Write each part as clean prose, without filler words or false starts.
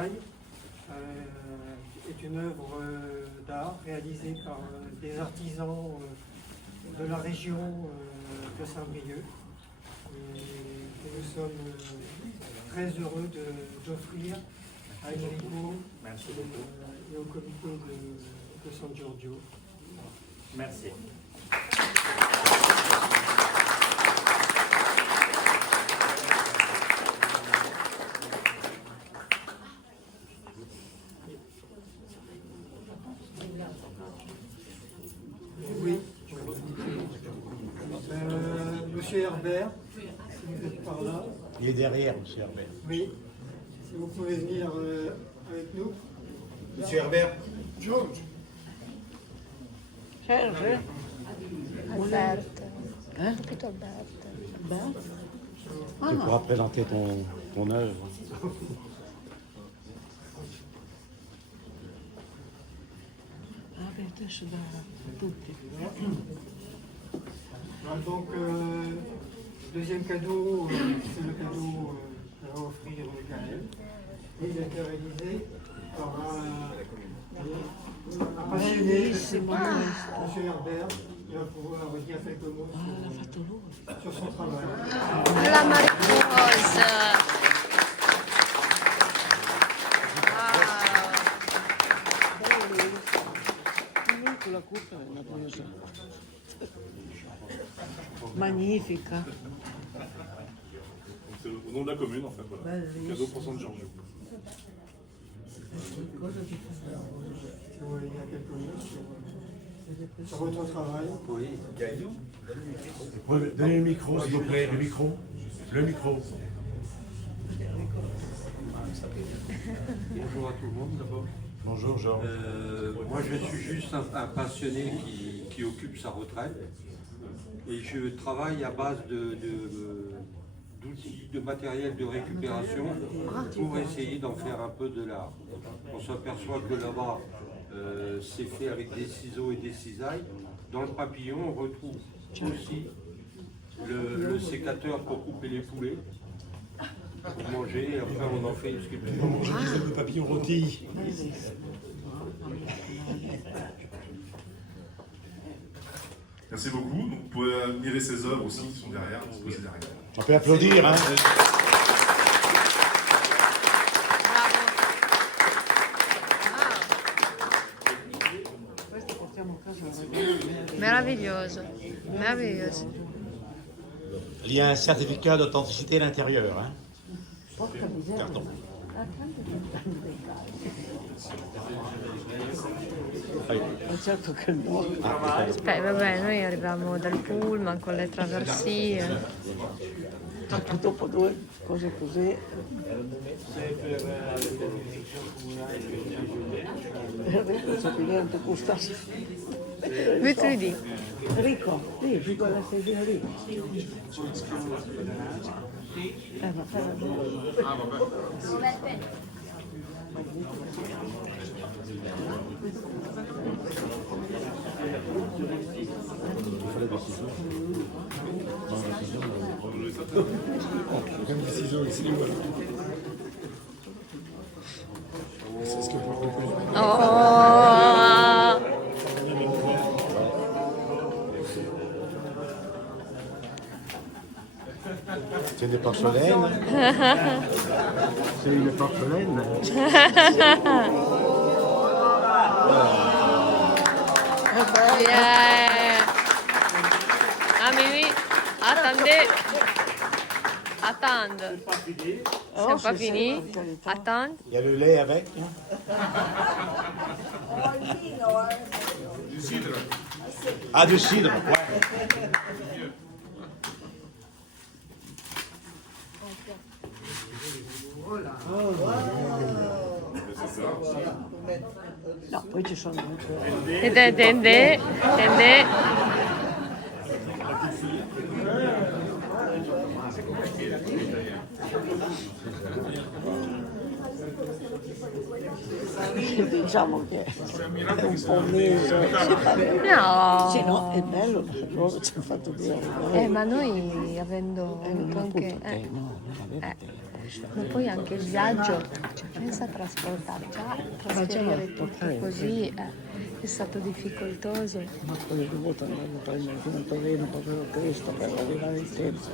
travail est une œuvre d'art réalisée par des artisans de la région de Saint-Brieuc. Et nous sommes très heureux d'offrir à Enrico et au comité de San Giorgio. Merci. Oui. Monsieur Herbert, si vous êtes par là. Il est derrière, monsieur Herbert. Oui. Si vous pouvez venir avec nous. Monsieur Herbert. George. Serge? Alberto. Hein? Capito Alberto. Tu pourras présenter ton œuvre. Adesso da tutti. Donc, deuxième cadeau, c'est le cadeau que va offrir Gaël. Et il a été réalisé par un passionné, Bellissimo questo. M. Herbert. Il va pouvoir dire quelques mots L'ha fatto lui. sur son travail. La mariposa. Comunque la cupa è una cosa magnifica. C'est au nom de la commune en fait, voilà. Cadeau pour San Giorgio. Si vous voulez dire quelques mots sur votre travail. Oui, donnez le micro, s'il vous plaît, le micro. Le micro. Bonjour à tout le monde d'abord. Bonjour, Georges. Moi je suis juste un passionné qui occupe sa retraite et je travaille à base d'outils, de matériel de récupération pour essayer d'en faire un peu de l'art. On s'aperçoit que là-bas c'est fait avec des ciseaux et des cisailles. Dans le papillon on retrouve aussi le sécateur pour couper les poulets, pour manger, et après on en fait une sculpture. Le papillon rôti. Merci beaucoup. Donc, vous pouvez admirer ces œuvres aussi qui sont derrière, se poser derrière. On peut applaudir, hein. Questo portiamo a casa la ragazza. Meraviglioso, meraviglioso. Il y a un certificat d'authenticité à l'intérieur, hein. Porca miseria. Carton. Ma certo che no. Aspetta, vabbè, noi arriviamo dal pullman con le traversie. Tanto dopo due cose così. Non so più niente gustasse. Vedi, lì. Rico, lì, di quella sedia lì. Ma fai Comme des ciseaux ici, voilà. C'est ce que pour le Oh! C'est des porcelaines. C'est une porcelaine. Yeah. Ah, Mimi, attendez. Attends. C'est pas fini. Attends. Il y a le lait avec. Ah, du cidre. Ouais. No, poi ci sono anche... Tende. Diciamo che è un po' meso. No. Sì, no, è bello, loro ci hanno fatto dire. Ma noi avendo avuto Non anche... appunto te, no, non aveva te. Ma poi anche il viaggio, cioè, pensa a trasportare, già trasferire tutto così è stato difficoltoso. Ma poi ho dovuto andare a prendere il Montoveno, povero Cristo, per arrivare in tempo.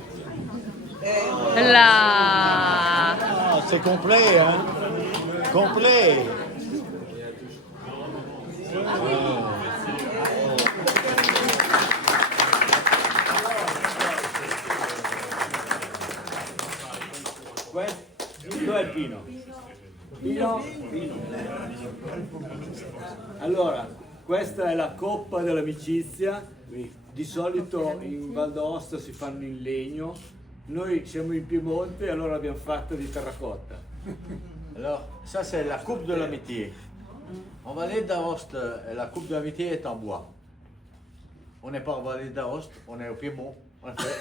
Là! Ah, c'est complet, hein? Complet! Dov'è il Pino? Pino? Allora, questa è la coppa dell'amicizia. Di solito in Val d'Aosta si fanno in legno. Noi siamo in Piemonte e allora l'abbiamo fatta di terracotta. Alors, ça c'est la coupe de l'amitié. En Vallée d'Aoste, la coupe de l'amitié est en bois. On n'est pas en Vallée d'Aoste, on est au Piémont. On fait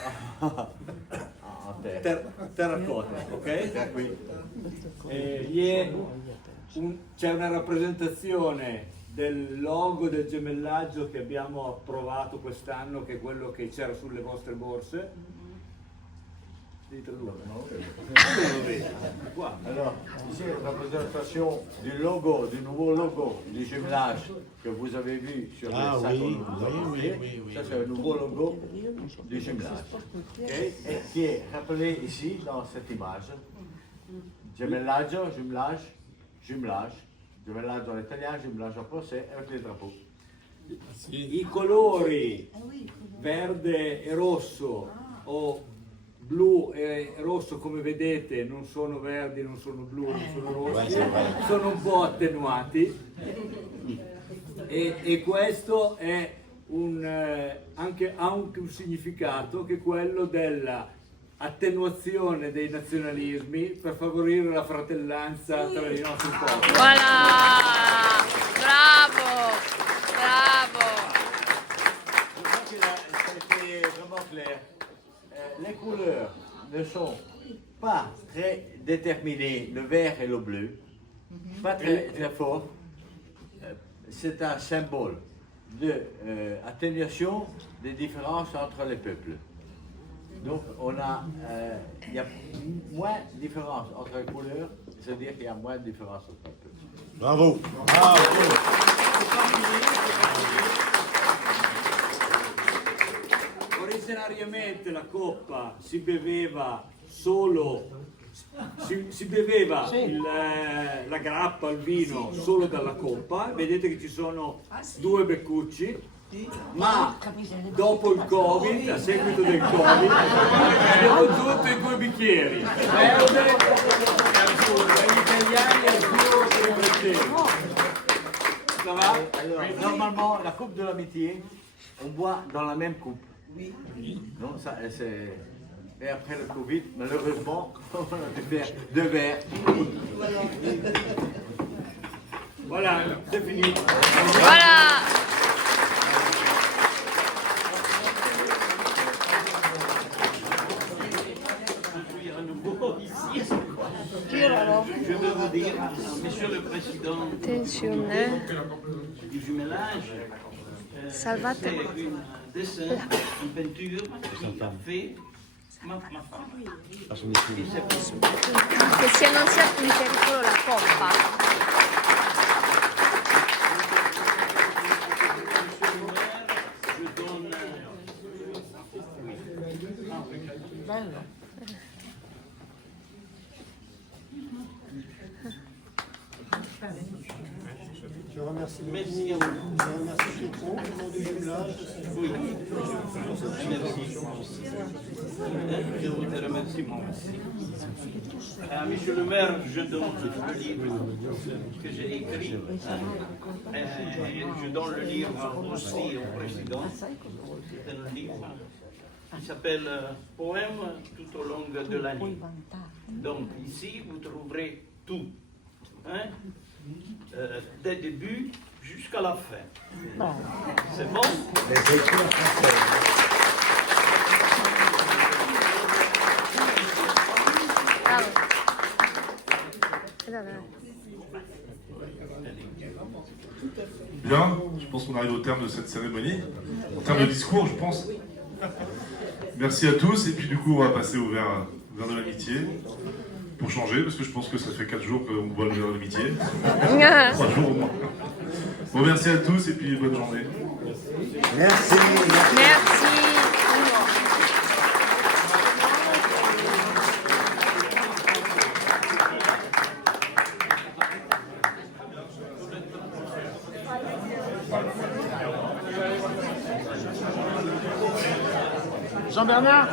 en terre. Terracotta, ok? Da qui. C'è una rappresentazione del logo del gemellaggio che abbiamo approvato quest'anno, che è quello che c'era sulle vostre borse. Devi tradurre, no? Alors, ici, la représentation du logo, du nouveau logo du jumelage que vous avez vu sur les sacs oui, qu'on nous a montrés. Ça, c'est le nouveau logo du jumelage. Et qui est rappelé ici dans cette image. Gemellaggio, jumelage, jumelage. Gemellaggio en italien, jumelage en français, avec les drapeaux. I colori verde e rosso o blu e rosso, come vedete, non sono verdi, non sono blu, non sono rossi, sono un po' attenuati e questo è ha anche un significato, che è quello della attenuazione dei nazionalismi per favorire la fratellanza tra i nostri popoli. Voilà! Bravo! Bravo! Je crois que ça a été vraiment clair. Les couleurs ne sont pas très déterminées, le vert et le bleu, pas très, très fort. C'est un symbole d'atténuation des différences entre les peuples. Donc il y a moins de différence entre les couleurs, c'est-à-dire qu'il y a moins de différence entre les peuples. Bravo! Bravo! Originariamente la coppa si beveva solo, si beveva la grappa, il vino solo dalla coppa. Vedete che ci sono 2 beccucci, ma dopo il Covid, a seguito del Covid, abbiamo aggiunto i 2 bicchieri, verde e azzurro, e gli italiani azzurro per i francesi. Ça va? Alors, normalement, la coupe de l'amitié, on boit dans la même coupe. Non, ça, c'est... Et après le Covid, malheureusement, on a dû faire 2 verres. Voilà, c'est fini. Voilà! Je veux vous dire, Monsieur le Président Attenzione, du jumelage, salvate c'est un dessin, une peinture qui a fait ma femme. che sia non sia in pericolo la coppa. Je donne... Bello. Je remercie beaucoup. Merci à vous. Je remercie Pietro, au nom du jumelage. Oui. Merci. Je vous remercie moi aussi. Monsieur le maire, je donne le livre que j'ai écrit. Je donne le livre aussi au président. C'est un livre qui s'appelle Poème tout au long de l'année. Donc ici, vous trouverez tout. Hein? Des débuts jusqu'à la fin. C'est bon? Bien, je pense qu'on arrive au terme de cette cérémonie. Au terme de discours, je pense. Merci à tous, et puis du coup, on va passer au verre de l'amitié. pour changer, parce que je pense que ça fait 4 jours qu'on boit le verre d'amitié. 3 jours au moins. Bon, merci à tous et puis bonne journée. Merci. Merci. Jean-Bernard